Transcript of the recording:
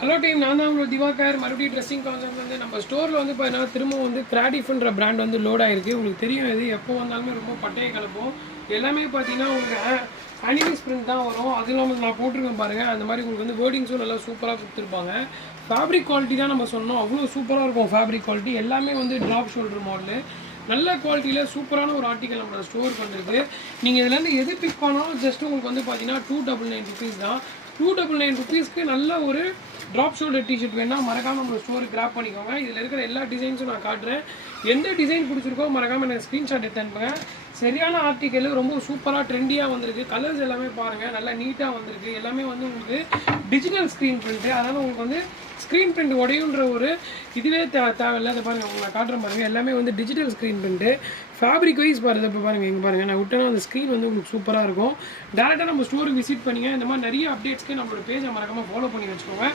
Hello team, நான் தான் உங்களோட திவாகர். மறுபடியும் ட்ரெஸ்ஸிங் கான்செப்ட் வந்து நம்ம ஸ்டோரில் வந்து பார்த்தீங்கன்னா திரும்ப வந்து கிராடிஃப்ன்ற பிராண்ட் வந்து லோட் ஆகிருக்கு. உங்களுக்கு தெரியும், இது எப்போ வந்தாலுமே ரொம்ப பட்டையை கலப்போம். எல்லாமே பார்த்தீங்கன்னா உங்களுக்கு அனிமல்ஸ் பிரிண்ட் தான் வரும். அது இல்லாமல் நான் போட்டிருக்கேன் பாருங்கள், அந்த மாதிரி உங்களுக்கு வந்து வேர்டிங்ஸும் நல்லா சூப்பராக கொடுத்துருப்பாங்க. ஃபேப்ரிக் குவாலிட்டி தான் நம்ம சொன்னோம், அவ்வளோ சூப்பராக இருக்கும் ஃபேப்ரிக் குவாலிட்டி. எல்லாமே வந்து ட்ராப் ஷோல்டர் மாடலு, நல்ல குவாலிட்டியில் சூப்பரான ஒரு ஆர்டிக்கல் நம்மளோட ஸ்டோர் பண்ணிருக்கு. நீங்கள் இதுலேருந்து எது பிக் பண்ணாலும் ஜஸ்ட் உங்களுக்கு வந்து பார்த்தீங்கன்னா 299 ருபீஸ் தான். 299 ருபீஸ்க்கு நல்ல ஒரு ட்ராப் ஷோல்டர் டிஷர்ட் வேணால் மறக்காமல் நம்மளோட ஸ்டோருக்கு கிராப் பண்ணிக்கோங்க. இதில் இருக்கிற எல்லா டிசைன்ஸும் நான் காட்டுறேன். எந்த டிசைன் பிடிச்சிருக்கோ மறக்காமல் எனக்கு ஸ்க்ரீன்ஷாட் எடுத்து அனுப்புங்க. சரியான ஆர்டிக்கல், ரொம்ப சூப்பராக ட்ரெண்டியாக வந்திருக்கு. கலர்ஸ் எல்லாமே பாருங்கள், நல்லா நீட்டாக வந்திருக்கு. எல்லாமே வந்து உங்களுக்கு டிஜிட்டல் ஸ்க்ரீன் பிரிண்ட்டு, அதனால் உங்களுக்கு வந்து ஸ்க்ரீன் பிரிண்ட் உடையுன்ற ஒரு இதுவே தேவையில்லை. அதை பாருங்கள், உங்களை காட்டுற பாருங்கள், எல்லாமே வந்து digital screen print. Fabric wise பாருங்கள், இப்போ பாருங்கள், இங்கே பாருங்கள், நான் விட்டேன்னா அந்த ஸ்க்ரீன் வந்து உங்களுக்கு சூப்பராக இருக்கும். டேரெக்டாக நம்ம ஸ்டோருக்கு விசிட் பண்ணிங்க. இந்த மாதிரி நிறைய அப்டேட்ஸ்க்கு நம்மளோட பேஜை மறக்காமல் ஃபாலோ பண்ணி வச்சுக்கோங்க.